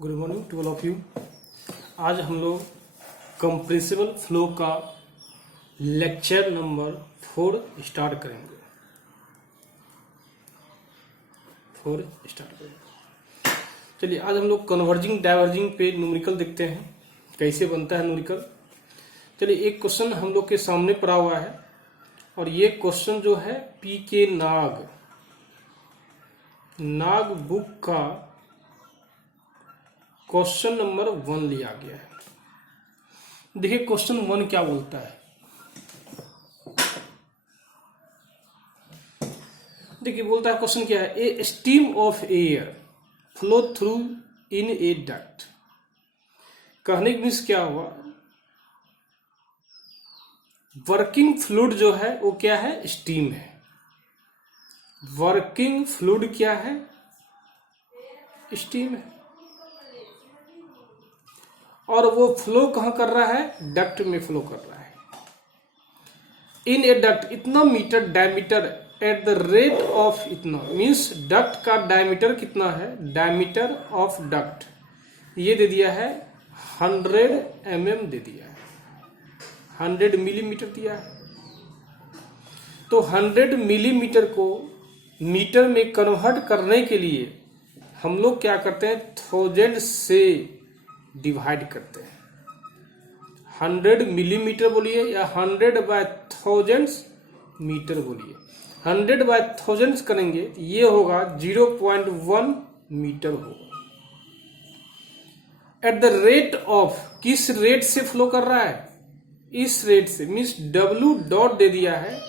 Good morning to all of. You हम लोग compressible flow का लेक्चर नंबर 4 स्टार्ट करेंगे। चलिए आज हम लोग कन्वर्जिंग डाइवर्जिंग पे न्यूमेरिकल देखते हैं कैसे बनता है न्यूमेरिकल। चलिए एक क्वेश्चन हम लोग के सामने पड़ा हुआ है और ये क्वेश्चन जो है पी के नाग बुक का क्वेश्चन नंबर 1 लिया गया है। देखिए क्वेश्चन 1 क्या बोलता है। देखिए बोलता है क्वेश्चन क्या है, a steam of air flow through in a duct. कहने की मीन्स क्या हुआ, वर्किंग फ्लूइड जो है वो क्या है, स्टीम है। वर्किंग फ्लूइड क्या है, स्टीम है। और वो फ्लो कहाँ कर रहा है, डक्ट में फ्लो कर रहा है। इन ए डक्ट इतना meter diameter at the rate of इतना, मीन्स डक्ट का डायमीटर कितना है, डायमीटर ऑफ डक्ट ये दे दिया है 100 mm दे दिया है, 100 मिलीमीटर दिया है। तो 100 मिलीमीटर को मीटर में कन्वर्ट करने के लिए हम लोग क्या करते हैं, 1000 से डिवाइड करते हैं। 100 मिलीमीटर बोलिए या 100/1000 मीटर बोलिए। 100/1000 करेंगे ये होगा 0.1 मीटर होगा। एट द रेट ऑफ, किस रेट से फ्लो कर रहा है, इस रेट से, मीन्स W डॉट दे दिया है।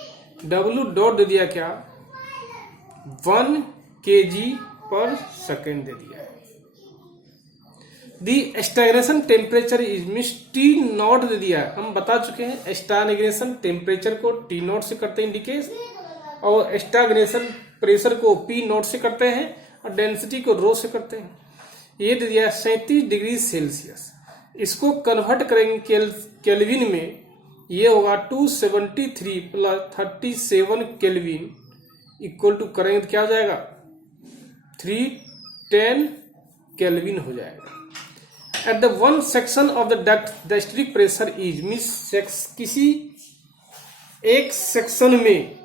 W डॉट दे दिया क्या, 1 kg/s दे दिया है। The stagnation temperature is, means T naught दे दिया है। हम बता चुके हैं स्टैग्नेशन टेम्परेचर को T नॉट से करते हैं इंडिकेट, और स्टैग्नेशन प्रेशर को P नॉट से करते हैं, और डेंसिटी को रो से करते हैं। ये दे दिया 37 डिग्री सेल्सियस। इसको कन्वर्ट करेंगे केल्विन में, ये होगा 273 + 37 केल्विन इक्वल टू करेंगे तो क्या हो जाएगा, 310 केल्विन हो जाएगा। At the one section of the duct the static pressure is, means किसी एक सेक्शन में,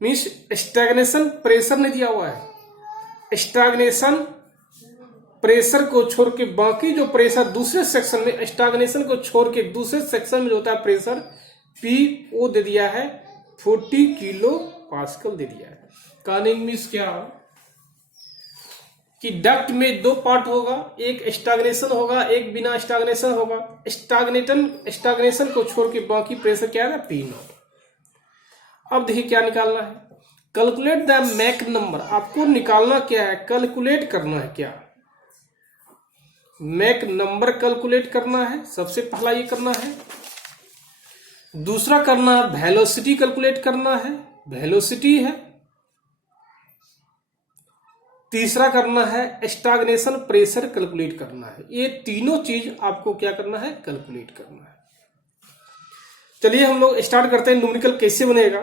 मीन्स स्टैग्नेशन प्रेशर नहीं दिया हुआ है। स्टैग्नेशन प्रेशर को छोड़ के बाकी जो प्रेशर दूसरे सेक्शन में, स्टैग्नेशन को छोड़ के दूसरे सेक्शन में जो होता है प्रेशर P वो दे दिया है 40 किलो पास्कल दे दिया है। कहने मीन्स क्या कि डक्ट में 2 पार्ट होगा, एक स्टैग्नेशन होगा, एक बिना स्टैग्नेशन होगा। स्टैग्नेशन को छोड़ के बाकी प्रेशर क्या है, P नॉट। अब देखिए क्या निकालना है, कैलकुलेट द मैक नंबर। आपको निकालना क्या है, कैलकुलेट करना है क्या, मैक नंबर कैलकुलेट करना है। सबसे पहला ये करना है। दूसरा करना है वेलोसिटी कैलकुलेट करना है, वेलोसिटी है। तीसरा करना है स्टैग्नेशन प्रेशर कैलकुलेट करना है। ये तीनों चीज आपको क्या करना है, कैलकुलेट करना है। चलिए हम लोग स्टार्ट करते हैं न्यूमेरिकल कैसे बनेगा।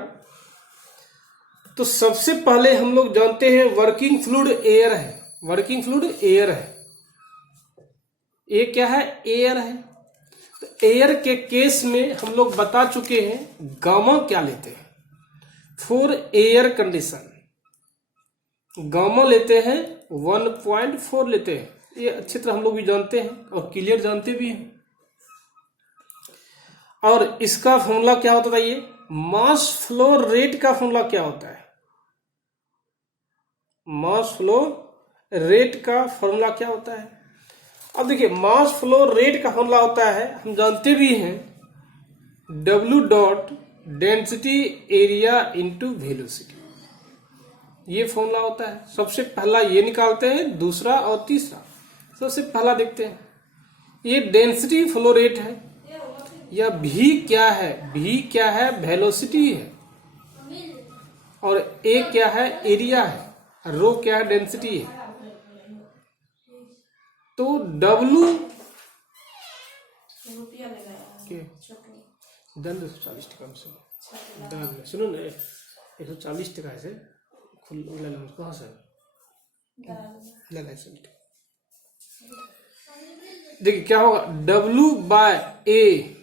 तो सबसे पहले हम लोग जानते हैं वर्किंग फ्लूइड एयर है। वर्किंग फ्लूइड एयर है, ये क्या है, एयर है। तो एयर के केस में हम लोग बता चुके हैं गामा क्या लेते हैं फॉर एयर कंडीशन। गामा लेते हैं 1.4 लेते हैं। ये अच्छी तरह हम लोग भी जानते हैं और क्लियर जानते भी हैं। और इसका फॉर्मूला क्या होता है, ये मास फ्लो रेट का फॉर्मूला क्या होता है, मास फ्लो रेट का फॉर्मूला क्या होता है। अब देखिए मास फ्लो रेट का फॉर्मूला होता है, हम जानते भी हैं, W dot density area into velocity, ये फॉर्मूला होता है। सबसे पहला ये निकालते हैं, दूसरा और तीसरा। सबसे पहला देखते हैं, ये डेंसिटी फ्लो रेट है, या V क्या है, V क्या है, वेलोसिटी है, और A क्या है, एरिया है, रो क्या है, डेंसिटी है। तो W दन 140 टका से सुनो ना, 140 टका से कहाँ से ले देखिए क्या होगा, W बाय ए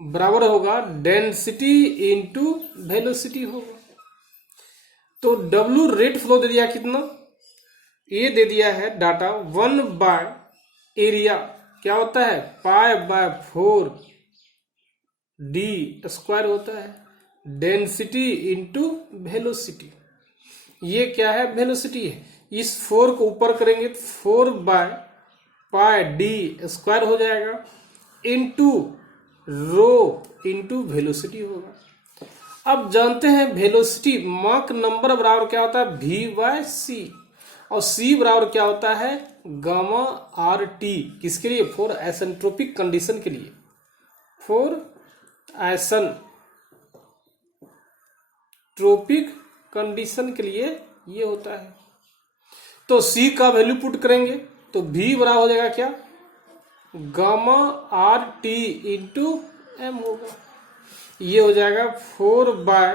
बराबर होगा डेंसिटी इंटू वेलोसिटी होगा। तो W रेट फ्लो दे दिया कितना, ये दे दिया है डाटा 1 बाय एरिया क्या होता है पाई बाय 4 डी स्क्वायर होता है, डेंसिटी इंटू वेलोसिटी। ये क्या है, वेलोसिटी है। इस 4 को ऊपर करेंगे तो 4 बाय पाई डी स्क्वायर हो जाएगा इंटू रो इंटू वेलोसिटी होगा। अब जानते हैं वेलोसिटी माक नंबर बराबर क्या होता है v बाय सी, और c बराबर क्या होता है गामा आर टी। किसके लिए, फॉर आइसेंट्रोपिक कंडीशन के लिए, फॉर आइसेंट्रोपिक कंडीशन के लिए ये होता है। तो c का वैल्यू पुट करेंगे तो v बराबर हो जाएगा क्या, gamma R T into M होगा। ये हो जाएगा 4 बाय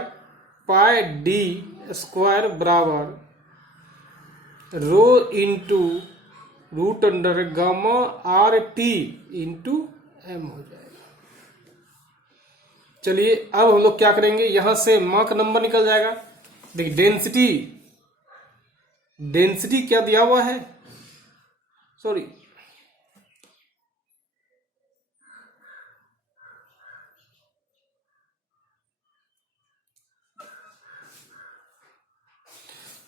पाई डी स्क्वायर बराबर rho into root under gamma R T into M हो जाएगा। चलिए अब हम लोग क्या करेंगे, यहां से माक नंबर निकल जाएगा। देखिए डेंसिटी क्या दिया हुआ है, सॉरी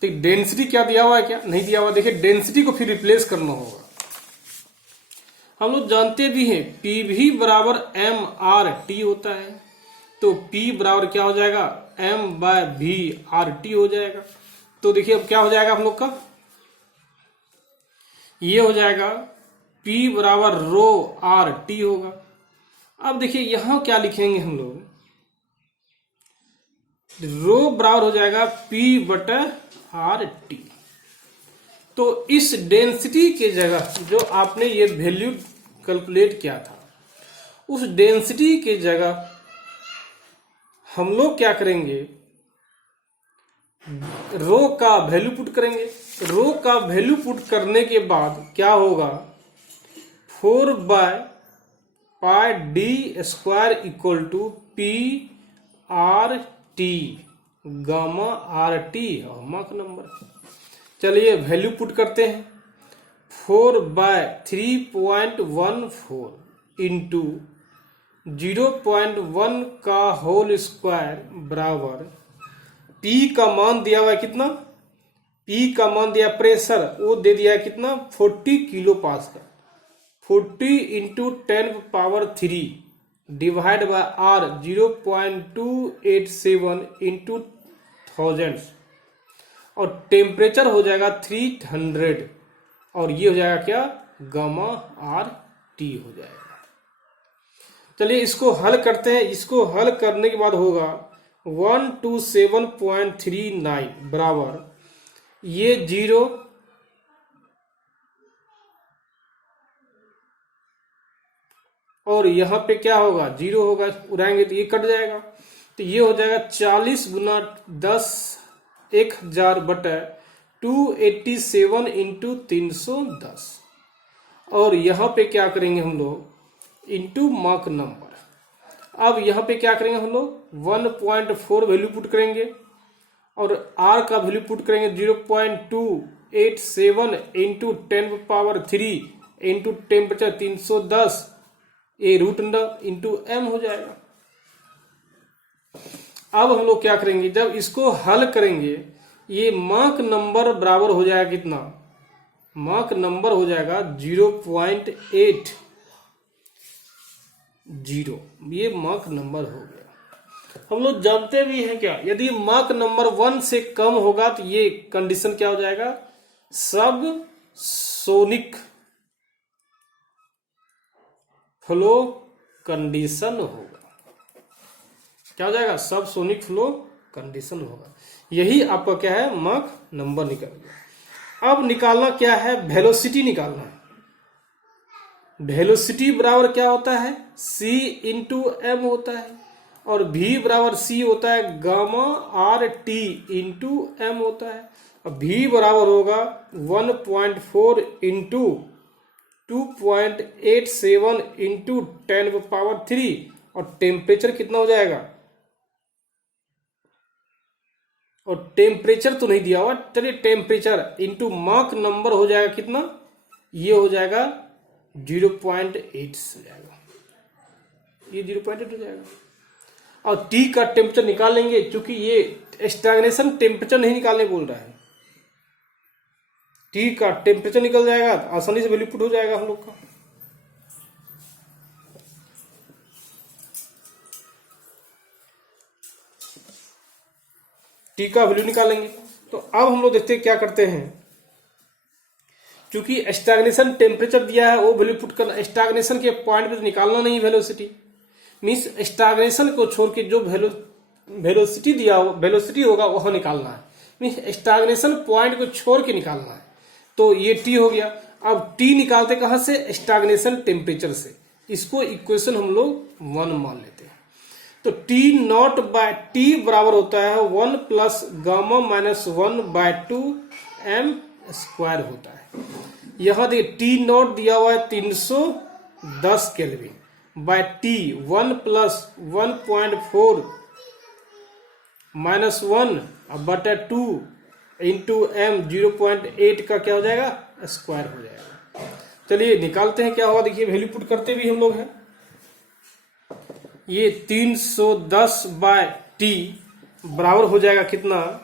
तो डेंसिटी क्या दिया हुआ है, क्या नहीं दिया हुआ। देखिए डेंसिटी को फिर रिप्लेस करना होगा। हम लोग जानते भी हैं पी भी बराबर एम आर टी होता है, तो P बराबर क्या हो जाएगा m by V R T हो जाएगा। तो देखिए अब क्या हो जाएगा हम लोग का, ये हो जाएगा P बराबर रो आर टी होगा। अब देखिए यहां क्या लिखेंगे हम लोग, रो बराबर हो जाएगा P बटा आर टी। तो इस डेंसिटी के जगह जो आपने ये वैल्यू कैलकुलेट किया था, उस डेंसिटी के जगह हम लोग क्या करेंगे, रो का वैल्यू पुट करेंगे। रो का वैल्यू पुट करने के बाद क्या होगा, 4 by pi D square equal to P R T gamma R T और माक नंबर। चलिए वैल्यू पुट करते हैं, 4 बाय 3.14 इंटू 0.1 का होल स्क्वायर बराबर P का मान दिया हुआ है कितना, P का मान दिया प्रेशर वो दे दिया है कितना 40 kilo pascal, 40 into 10 power 3 divide by R 0.287 into thousands, और टेम्परेचर हो जाएगा 300, और ये हो जाएगा क्या गामा आर टी हो जाएगा। चलिए इसको हल करते हैं। इसको हल करने के बाद होगा 127.39 बराबर ये 0 और यहां पे क्या होगा 0 होगा, उड़ाएंगे तो ये कट जाएगा, तो ये हो जाएगा 40 गुना 10 1000 बटा 287 इंटू 310, और यहां पे क्या करेंगे हम लोग इंटू माक नंबर। अब यहां पे क्या करेंगे हम लोग 1.4 वैल्यू पुट करेंगे और R का वैल्यू पुट करेंगे 0.287 इंटू 10 पावर 3 इंटू टेम्परेचर 310, ये रूट अंडर इंटू एम हो जाएगा। अब हम लोग क्या करेंगे, जब इसको हल करेंगे ये माक नंबर बराबर हो जाएगा कितना, माक नंबर हो जाएगा 0.80, ये माक नंबर हो गया। हम लोग जानते भी हैं क्या, यदि माक नंबर 1 से कम होगा तो ये कंडीशन क्या हो जाएगा, सब सोनिक फ्लो कंडीशन होगा। क्या हो जाएगा, सब सोनिक फ्लो कंडीशन होगा। यही आपका क्या है माक नंबर निकल गया। अब निकालना क्या है, वेलोसिटी निकालना है। वेलोसिटी बराबर क्या होता है c इंटू एम होता है, और v बराबर c होता है gamma R T into M होता है। अब v बराबर होगा 1.4 इंटू 2.87 इंटू 10⁻³ और टेम्परेचर कितना हो जाएगा, और टेम्परेचर तो नहीं दिया हुआ, चलिए टेम्परेचर इंटू मार्क नंबर हो जाएगा कितना, ये हो जाएगा 0.8 हो जाएगा, ये 0.8 हो जाएगा। और टी का टेम्परेचर निकाल लेंगे, क्योंकि ये स्टैग्नेशन टेम्परेचर नहीं निकालने बोल रहा है, टी का टेम्परेचर निकल जाएगा, आसानी से वैल्यू पुट हो जाएगा हम लोग का। टी का वैल्यू निकालेंगे। तो अब हम लोग देखते हैं क्या करते हैं, क्योंकि स्टैग्नेशन टेम्परेचर दिया है वो वैल्यू पुट करना, स्टैग्नेशन के पॉइंट पे तो निकालना नहीं वेलोसिटी, मीन्स स्टैग्नेशन को छोड़ के जो वेलोसिटी दिया हो, वेलोसिटी होगा वह निकालना है, मीन्स स्टैग्नेशन पॉइंट को छोड़ के निकालना है। तो ये टी हो गया। अब टी निकालते कहां से, स्टैग्नेशन टेम्परेचर से, इसको इक्वेशन हम लोग 1 मान लेते हैं। तो टी नॉट बाय टी बराबर होता है 1 plus gamma minus 1/2 m square होता है। यहां देखिए टी नॉट दिया हुआ है 310 kelvin by T 1 plus 1.4 minus 1/2 into m 0.8 का क्या हो जाएगा, स्क्वायर हो जाएगा। चलिए निकालते हैं क्या होगा, देखिए वैल्यू पुट करते भी हम लोग हैं। ये 310 बाय टी बराबर हो जाएगा कितना,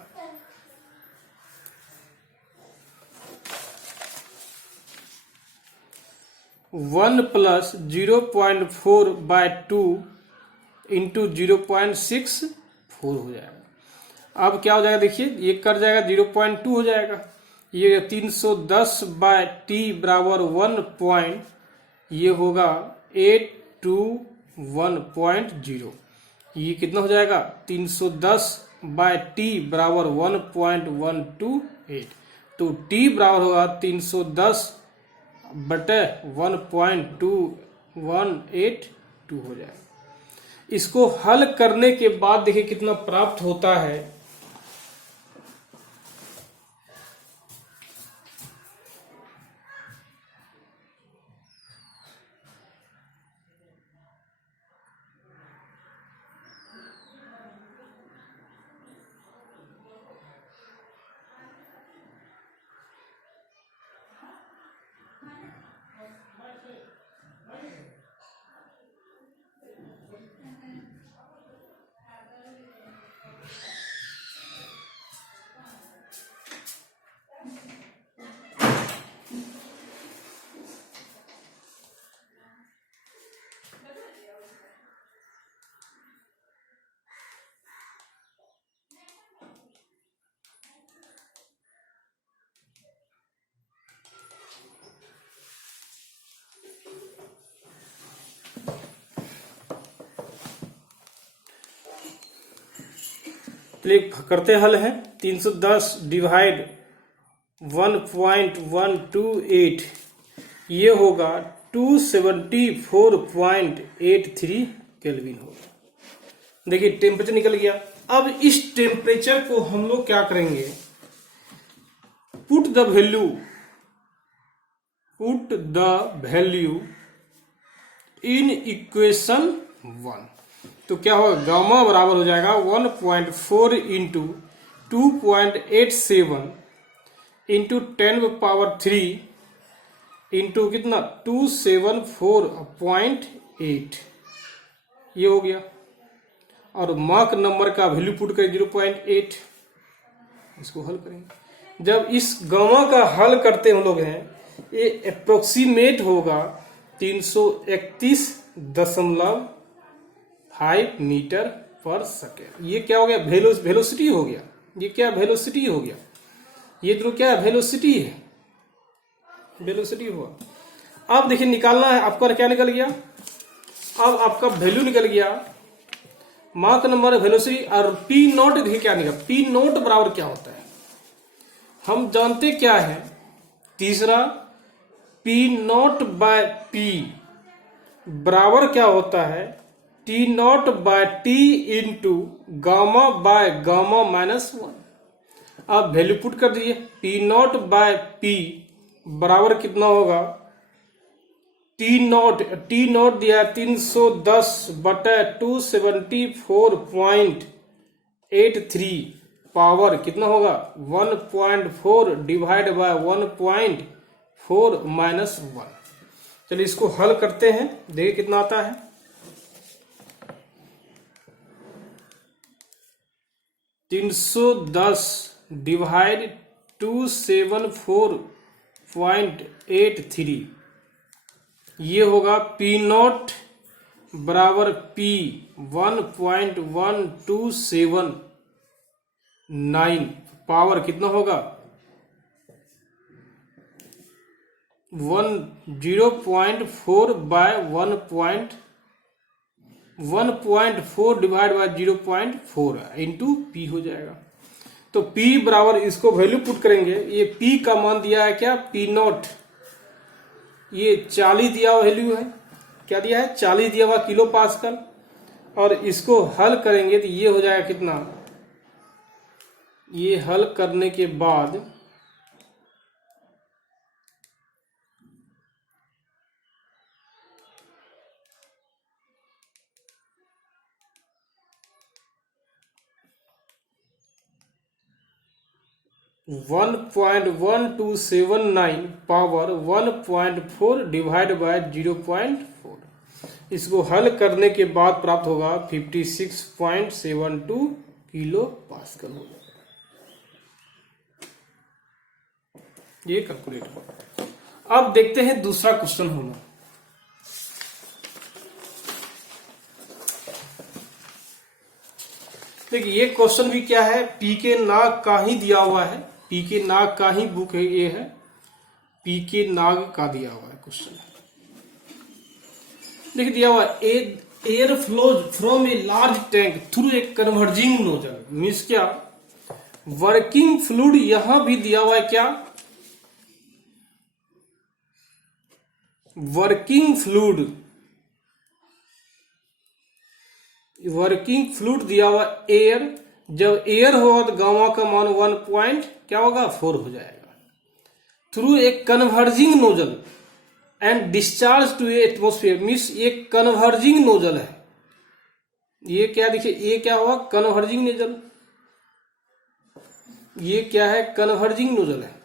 1 प्लस 0.4/2 इंटू 0.64 हो जाएगा। अब क्या हो जाएगा, देखिए ये कर जाएगा 0.2 हो जाएगा। ये 310 बाय टी बराबर 1 ये होगा 821.0, ये कितना हो जाएगा 310 बाय टी बराबर 1.128, तो टी बराबर होगा 310 बटे 1.2182 हो जाएगा। इसको हल करने के बाद देखिए कितना प्राप्त होता है। करते हल है, 310 डिवाइड 1.128 ये होगा 274.83 केल्विन होगा। देखिए टेम्परेचर निकल गया। अब इस टेम्परेचर को हम लोग क्या करेंगे, put the value in equation 1। तो क्या होगा, गामा बराबर हो जाएगा 1.4 इंटू 2.87 इंटू 10⁻³ इंटू कितना 274.8, ये हो गया। और मार्क नंबर का वैल्यू पुट करें 0.8, इसको हल करेंगे। जब इस गामा का हल करते हम लोग हैं, ये अप्रोक्सीमेट होगा 331.5 मीटर पर सेकेंड। ये क्या हो गया, वेलोसिटी हो गया। ये क्या वेलोसिटी हो गया, ये तो क्या वेलोसिटी है, वेलोसिटी हुआ। अब देखिए निकालना है आपका, क्या निकल गया, अब आपका वैल्यू निकल गया मार्क नंबर वेलोसिटी। और पी नॉट देखिए क्या निकला, पी नॉट बराबर क्या होता है हम जानते क्या है। तीसरा पी नॉट बाय पी बराबर क्या होता है, T naught by T into gamma by gamma minus 1। अब वैल्यू पुट कर दीजिए, पी नॉट बाय पी बराबर कितना होगा टी नॉट दिया 310/274.83 पावर कितना होगा 1.4 डिवाइड बाय 1.4 माइनस 1। चलिए इसको हल करते हैं, देखिए कितना आता है। (310 / 274.83) ये होगा पी नॉट बराबर पी 1.1279 पावर कितना होगा 0.4 by 1.4 divide by 0.4 into P हो जाएगा। तो P बराबर इसको वैल्यू पुट करेंगे, ये P का मान दिया है क्या P नॉट, ये 40 दिया हुआ वैल्यू है, क्या दिया है 40 दिया हुआ किलो पास्कल, और इसको हल करेंगे तो ये हो जाएगा कितना, ये हल करने के बाद 1.1279 पावर 1.4 डिवाइड बाय 0.4, इसको हल करने के बाद प्राप्त होगा 56.72 किलो पास्कल हो जाएगा। ये कैलकुलेट होगा। अब देखते हैं दूसरा क्वेश्चन होना। देखिए ये क्वेश्चन भी क्या है, पी के नाग का ही दिया हुआ है, पी के नाग का ही बुक है, ये है पी के नाग का दिया हुआ है क्वेश्चन। देखिए दिया हुआ air flows from A large tank through a converging nozzle, means क्या वर्किंग फ्लूइड यहां भी दिया हुआ है, क्या वर्किंग फ्लूइड दिया हुआ एयर, जब एयर होगा तो गामा का मान 1 क्या होगा 4 हो जाएगा, through a converging nozzle and discharge to a atmosphere, means ये कन्वर्जिंग नोजल है, ये क्या देखिए ये क्या हुआ कन्वर्जिंग नोजल, ये क्या है कन्वर्जिंग नोजल है,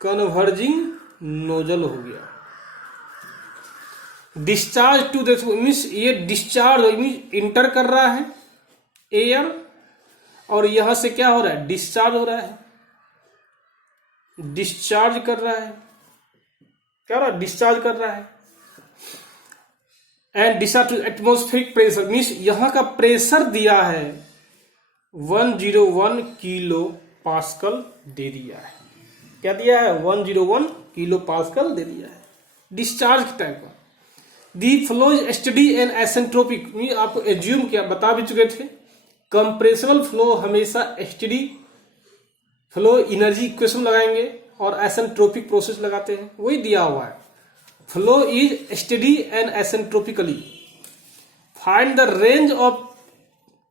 कन्वर्जिंग नोजल हो गया। डिस्चार्ज टू द मीन्स ये डिस्चार्ज मीन्स इंटर कर रहा है एयर, और यहां से क्या हो रहा है डिस्चार्ज हो रहा है, डिस्चार्ज कर रहा है, क्या हो रहा है डिस्चार्ज कर रहा है। And discharge to atmospheric pressure, means यहां का प्रेशर दिया है 101 किलो पास्कल दे दिया है, क्या दिया है 101 किलो पास्कल दे दिया है डिस्चार्ज के टाइम का। दी फ्लो स्टडी एंड एसेंट्रोपिक, आपको एज्यूम क्या बता भी चुके थे, कंप्रेसिबल फ्लो हमेशा स्टडी फ्लो एनर्जी इक्वेशन लगाएंगे और एसेंट्रोपिक प्रोसेस लगाते हैं, वही दिया हुआ है। Flow is study and isentropically, find the range of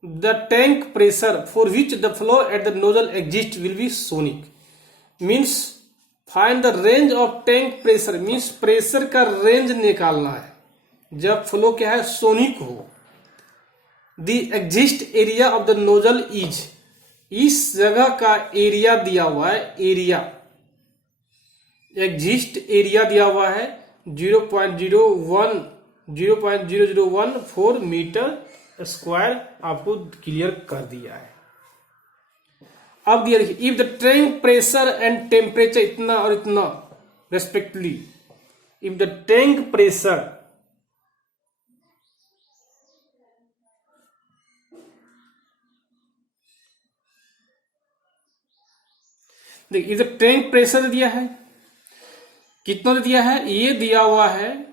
the tank pressure for which the flow at the nozzle exist will be sonic, means find the range of tank pressure, means pressure का range निकालना है जब flow क्या है sonic हो। The exist area of the nozzle is, इस जगह का एरिया दिया हुआ है, एरिया एग्जिस्ट एरिया दिया हुआ है 0.0014 मीटर स्क्वायर, आपको क्लियर कर दिया है। अब दिया देखिए if the tank pressure and temperature इतना और इतना respectively, if the tank pressure देखिए इधर टैंक प्रेशर दिया है, कितना दिया है, ये दिया हुआ है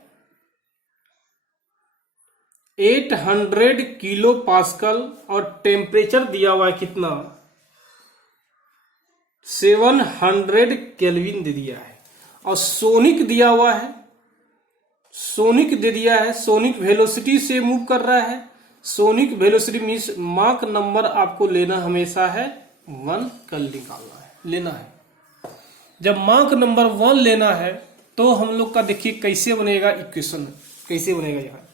800 किलो पास्कल, और टेम्परेचर दिया हुआ है कितना 700 केल्विन दे दिया है, और सोनिक दिया हुआ है, सोनिक दे दिया है, सोनिक वेलोसिटी से मूव कर रहा है। Sonic velocity means Mach number आपको लेना हमेशा है 1 कल निकालना है, लेना है। जब माक नंबर 1 लेना है तो हम लोग का देखिए कैसे बनेगा इक्वेशन, कैसे बनेगा यहाँ।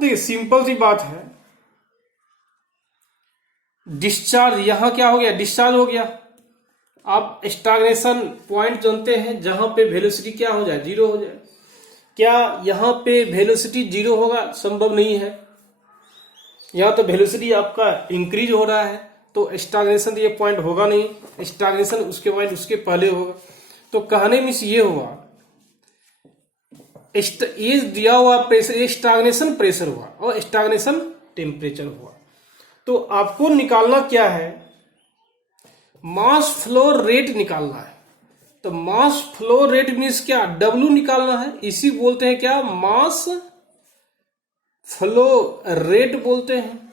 देखिए सिंपल सी बात है, डिस्चार्ज यहां क्या हो गया, डिस्चार्ज हो गया। आप स्टैग्नेशन पॉइंट जानते हैं जहां पे वेलोसिटी क्या हो जाए, जीरो हो जाए। क्या यहां पे वेलोसिटी जीरो होगा, संभव नहीं है। यहां तो वेलोसिटी आपका इंक्रीज हो रहा है, तो स्टैग्नेशन ये पॉइंट होगा नहीं, स्टैग्नेशन उसके पॉइंट उसके पहले होगा। तो कहने में ये हुआ, ये दिया हुआ प्रेशर, ये स्टैग्नेशन प्रेशर हुआ और स्टैग्नेशन टेम्परेचर हुआ। तो आपको निकालना क्या है, मास फ्लो रेट निकालना है। तो मास फ्लो रेट मीन्स क्या, W निकालना है, इसी बोलते हैं क्या, मास फ्लो रेट बोलते हैं।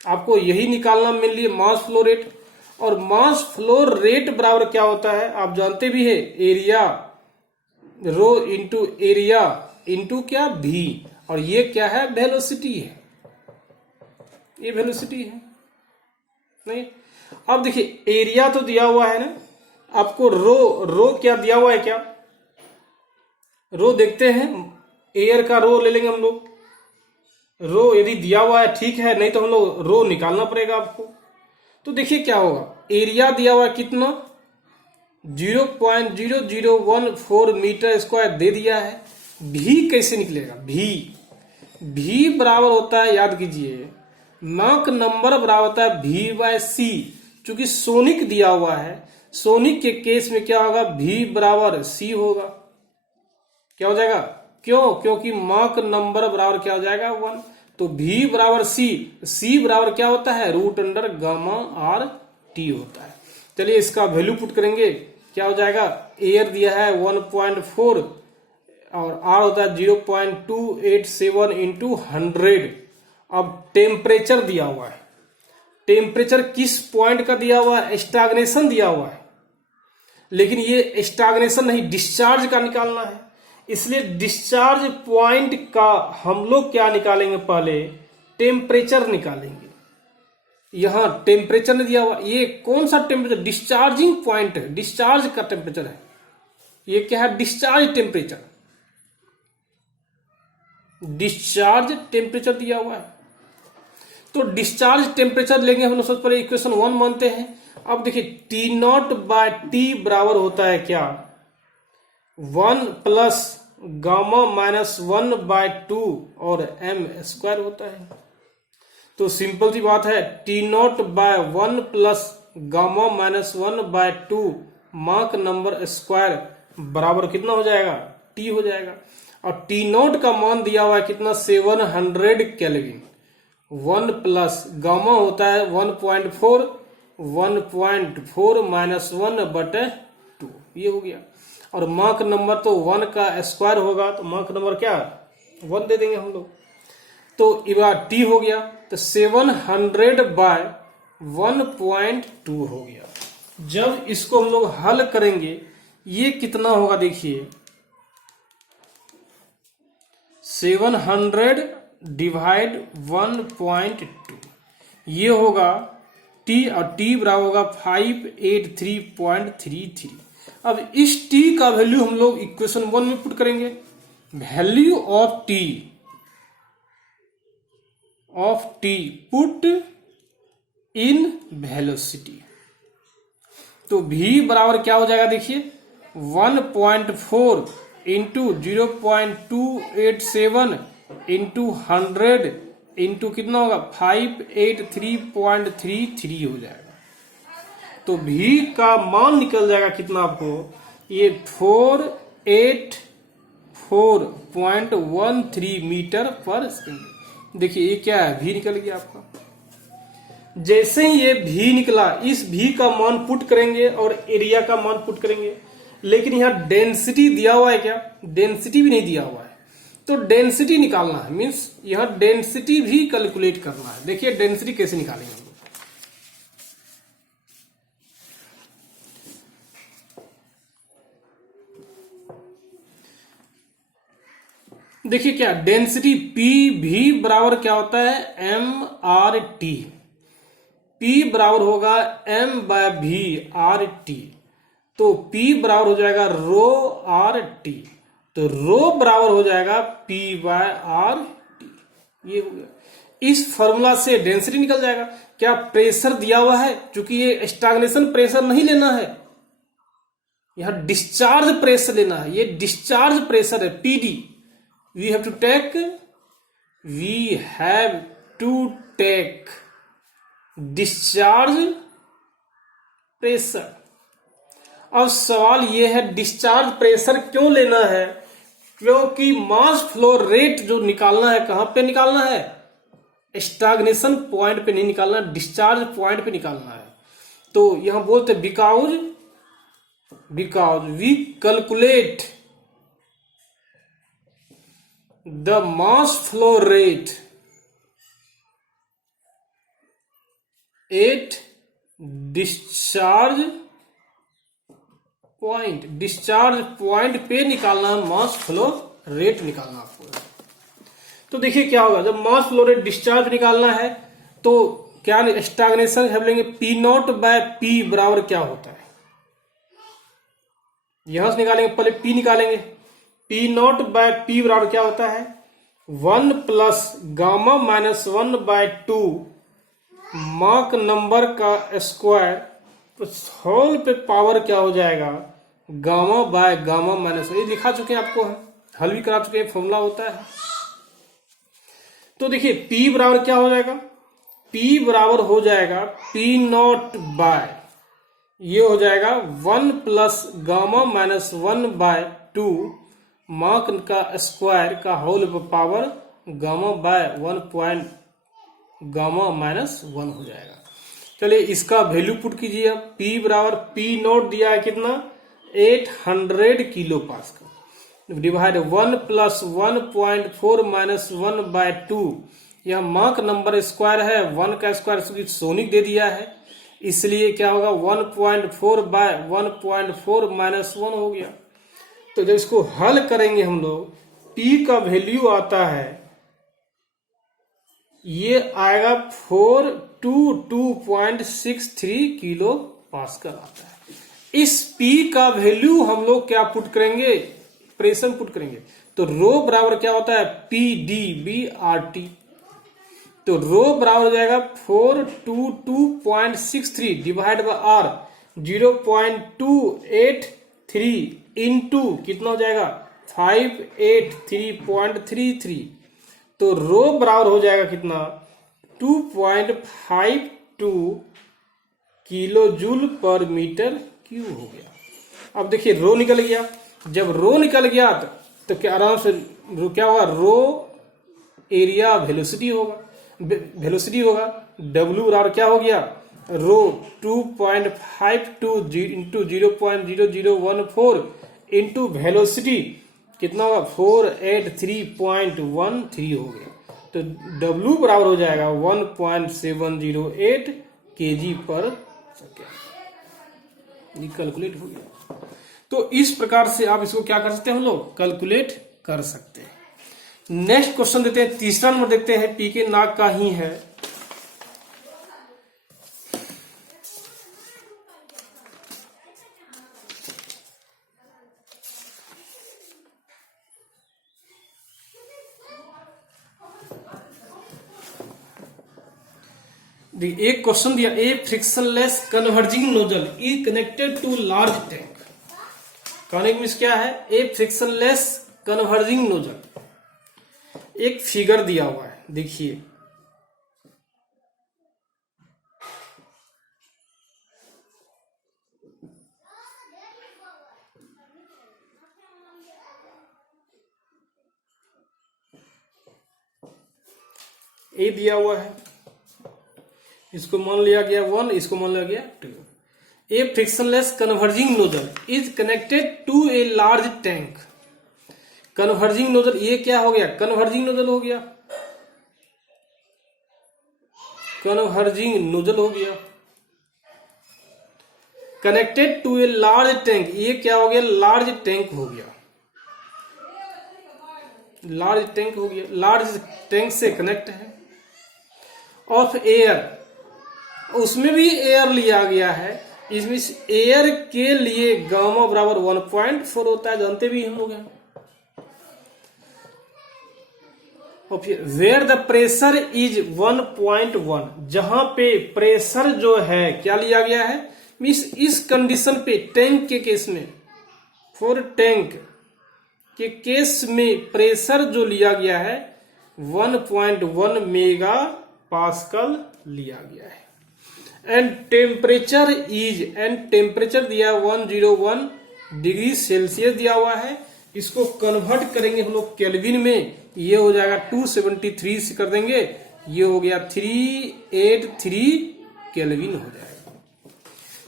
आपको यही निकालना मेनली, मास फ्लो रेट। और मास फ्लो रेट बराबर क्या होता है, आप जानते भी है, area rho into area into क्या, V। और ये क्या है, वेलोसिटी है, ये वेलोसिटी है नहीं। अब देखिए एरिया तो दिया हुआ है ना, आपको रो क्या दिया हुआ है, क्या रो देखते हैं, एयर का रो ले लेंगे हम लोग। रो यदि दिया हुआ है ठीक है, नहीं तो हम लोग रो निकालना पड़ेगा आपको। तो देखिए क्या होगा, एरिया दिया हुआ है कितना, 0.0014 मीटर स्क्वायर दे दिया है। भी कैसे निकलेगा, भी बराबर होता है, याद कीजिए, माक नंबर बराबर होता है V/C। चूंकि सोनिक दिया हुआ है, सोनिक के केस में क्या होगा, V बराबर C होगा। क्या हो जाएगा, क्यों, क्योंकि माक नंबर बराबर क्या हो जाएगा, 1। तो V बराबर C बराबर क्या होता है, √Γ/RT होता है। चलिए इसका वैल्यू पुट करेंगे, क्या हो जाएगा, एयर दिया है 1.4 और R होता है 0.287 इंटू 100। अब टेम्परेचर दिया हुआ है, टेम्परेचर किस पॉइंट का दिया हुआ है, स्टैग्नेशन दिया हुआ है, लेकिन ये स्टैग्नेशन नहीं, डिस्चार्ज का निकालना है। इसलिए डिस्चार्ज पॉइंट का हम लोग क्या निकालेंगे, पहले टेम्परेचर निकालेंगे। यहां टेम्परेचर नहीं दिया हुआ, ये कौन सा टेम्परेचर, डिस्चार्जिंग पॉइंट है, डिस्चार्ज का टेम्परेचर है। ये क्या है, डिस्चार्ज टेम्परेचर, डिस्चार्ज टेम्परेचर दिया हुआ है। तो डिस्चार्ज टेम्परेचर लेंगे हम लोग, सबसे पहले इक्वेशन 1 मानते हैं। अब देखिए T0/T बराबर होता है क्या, 1 प्लस Γ-1/2 और m² होता है। तो सिंपल सी बात है, T0/1 plus Γ-1/2 Mach number square बराबर कितना हो जाएगा, T हो जाएगा। और T0 का मान दिया हुआ है कितना, 700 केल्विन। 1 प्लस गामा होता है 1.4, 1.4 माइनस 1/2, ये हो गया। और माक नंबर तो 1 का स्क्वायर होगा, तो माक नंबर क्या 1 दे देंगे हम लोग। तो इबार T हो गया, तो 700/1.2 हो गया। जब इसको हम लोग हल करेंगे, ये कितना होगा, देखिए 700 डिवाइड 1.2, ये होगा T, और T बराबर होगा 583.33। अब इस T का वैल्यू हम लोग इक्वेशन 1 में पुट करेंगे, value of T put in velocity. तो V बराबर क्या हो जाएगा, देखिए 1.4 इंटू 0.287 इंटू 100 इंटू कितना होगा 583.33 हो जाएगा। तो V का मान निकल जाएगा कितना आपको, ये 484.13 मीटर पर सेकेंड। देखिए ये क्या है, V निकल गया आपका। जैसे ही ये V निकला, इस V का मान पुट करेंगे और एरिया का मान पुट करेंगे। लेकिन यहाँ डेंसिटी दिया हुआ है क्या, डेंसिटी भी नहीं दिया हुआ है, तो डेंसिटी निकालना है, मीन्स यहाँ डेंसिटी भी कैलकुलेट करना है। देखिए डेंसिटी कैसे निकालेंगे हम लोग। देखिए क्या डेंसिटी P भी बराबर क्या होता है, mRT। P बराबर होगा m/v RT। तो P बराबर हो जाएगा रो आर टी, तो रो बराबर हो जाएगा P बाय आर टी। ये हो गया। इस फॉर्मूला से डेंसिटी निकल जाएगा। क्या प्रेशर दिया हुआ है, क्योंकि ये स्टैग्नेशन प्रेशर नहीं लेना है, यहां डिस्चार्ज प्रेशर लेना है। ये डिस्चार्ज प्रेशर है PD. We have to take discharge pressure. अब सवाल ये है डिस्चार्ज प्रेशर क्यों लेना है, क्योंकि मास फ्लो रेट जो निकालना है कहां पे निकालना है, स्टैग्नेशन पॉइंट पे नहीं निकालना, डिस्चार्ज पॉइंट पे निकालना है। तो यहां बोलते because we calculate the mass flow rate at discharge point. Discharge point पे निकालना है, मास फ्लो रेट निकालना आपको। तो देखिए क्या होगा, जब मास फ्लो रेट डिस्चार्ज निकालना है तो क्या स्टैग्नेशन हम लेंगे पी नॉट बाय पी बराबर क्या होता है, यहां से निकालेंगे, पहले पी निकालेंगे। पी नॉट बाय पी बराबर क्या होता है 1 plus gamma minus 1 by 2 Mach number का स्क्वायर, तो होल पे पावर क्या हो जाएगा गामा बाय गामा माइनस, ये दिखा चुके हैं आपको, हल भी करा चुके हैं, फॉर्मूला होता है। तो देखिए P बराबर क्या हो जाएगा, P बराबर हो जाएगा P नॉट बाय, ये हो जाएगा 1 plus gamma minus 1 by 2 Mach का स्क्वायर का whole power gamma by 1 point gamma minus 1 हो जाएगा। चलिए इसका वैल्यू पुट कीजिए। अब P बराबर P नॉट दिया है कितना 800 kilo pascal divide 1 plus 1.4 minus 1 by 2, यह माक नंबर स्क्वायर है, 1 का स्क्वायर सोनिक दे दिया है, इसलिए क्या होगा 1.4 बाय 1.4 माइनस 1 हो गया। तो जब इसको हल करेंगे हम लोग, P का वैल्यू आता है, ये आएगा 422.63 किलो पास्कल आता है। इस P का वैल्यू हम लोग क्या पुट करेंगे, प्रेशर पुट करेंगे। तो रो बराबर क्या होता है PdBRT, तो रो बराबर हो जाएगा 422.63 डिवाइड बाय R 0.283 इंटू कितना हो जाएगा 583.33, तो रो बराबर हो जाएगा कितना 2.52 किलो जूल पर मीटर क्यूब हो गया। अब देखिए रो निकल गया, जब रो निकल गया तो क्या आराम से क्या होगा, रो एरिया वेलोसिटी होगा, W बराबर क्या हो गया रो 2.52 इंटू 0.0014 इंटू वेलोसिटी कितना होगा 483.13 हो गया। तो W बराबर हो जाएगा 1.708 kg पर सेकेंड। ये कैलकुलेट हो गया। तो इस प्रकार से आप इसको क्या कर सकते हैं, हम लोग कैलकुलेट कर सकते हैं। नेक्स्ट क्वेश्चन देते हैं, तीसरा नंबर देखते हैं, पी के नाक का ही है। एक क्वेश्चन दिया, a frictionless converging nozzle is connected to large tank. कहने का मीन्स क्या है, ए फ्रिक्शनलेस कन्वर्जिंग नोजल, एक फिगर दिया हुआ है, देखिए ए दिया हुआ है, इसको मान लिया गया 1, इसको मान लिया गया 2। A frictionless converging nozzle is connected to a large tank. Converging nozzle ये क्या हो गया, कन्वर्जिंग नोजल हो गया, कन्वर्जिंग नोजल हो गया। Connected to a large tank, ये क्या हो गया, लार्ज टैंक हो गया, लार्ज टैंक हो गया, लार्ज टैंक से कनेक्ट है। ऑफ एयर, उसमें भी एयर लिया गया है, इसमें एयर के लिए गामा बराबर 1.4 होता है, जानते भी हम लोग हैं। और फिर वेयर द प्रेशर इज 1.1, जहां पे प्रेशर जो है क्या लिया गया है, मीन्स इस कंडीशन पे टैंक के केस में, फॉर टैंक के केस में प्रेशर जो लिया गया है 1.1 मेगा पास्कल लिया गया है। And temperature is, and temperature दिया 101 डिग्री सेल्सियस दिया हुआ है। इसको कन्वर्ट करेंगे हम लोग केल्विन में, ये हो जाएगा 273 से कर देंगे, ये हो गया 383 केल्विन हो जाएगा।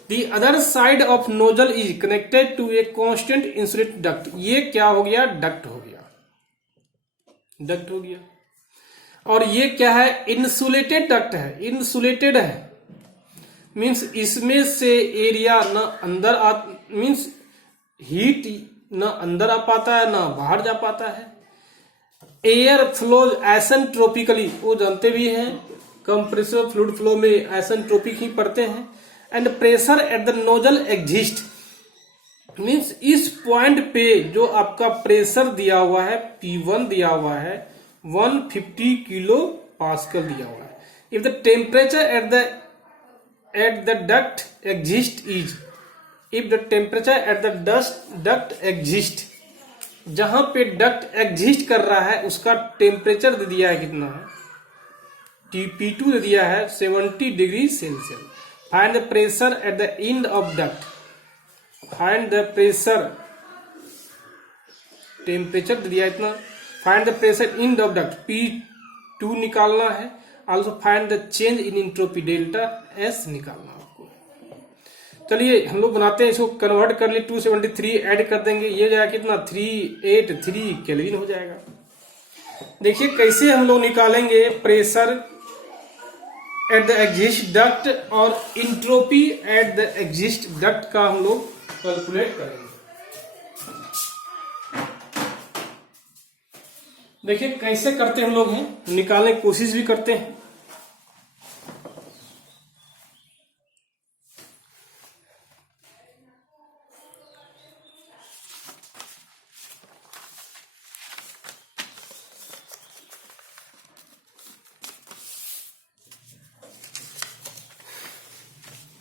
The other side of nozzle is connected to a constant insulated duct। ये क्या हो गया, डक्ट हो गया, डक्ट हो गया। और ये क्या है, इंसुलेटेड डक्ट है, इंसुलेटेड है मीन्स इसमें से एरिया ना अंदर आ, मीन्स हीट ना अंदर आ पाता है ना बाहर जा पाता है। एयर फ्लोज एसेंट्रोपिकली, वो जानते भी हैं, कंप्रेसर फ्लूइड फ्लो में एसेंट्रोपिक ही पढ़ते हैं। And pressure at the nozzle exist, means इस पॉइंट पे जो आपका प्रेशर दिया हुआ है P1 दिया हुआ है 150 किलो पास्कल दिया हुआ है। If the temperature at the duct exist is, if the temperature at the duct exist, जहां पे डक्ट एग्जिस्ट कर रहा है उसका टेम्परेचर दे दिया है कितना है, P2 दे दिया है 70 degree Celsius. Find the pressure at the end of duct, find the pressure, temperature दे दिया इतना, find the pressure end of duct P2 निकालना है। Also find the change in entropy delta S निकालना आपको। चलिए हम लोग बनाते हैं, इसको कन्वर्ट कर लिए, 273 ऐड कर देंगे, ये जाएगा कितना 383 केल्विन हो जाएगा। देखिए कैसे हम लोग निकालेंगे pressure at the exist duct और entropy at the exist duct का हम लोग कैलकुलेट करेंगे। देखिए कैसे करते हम लोग हैं, निकालने की कोशिश भी करते हैं।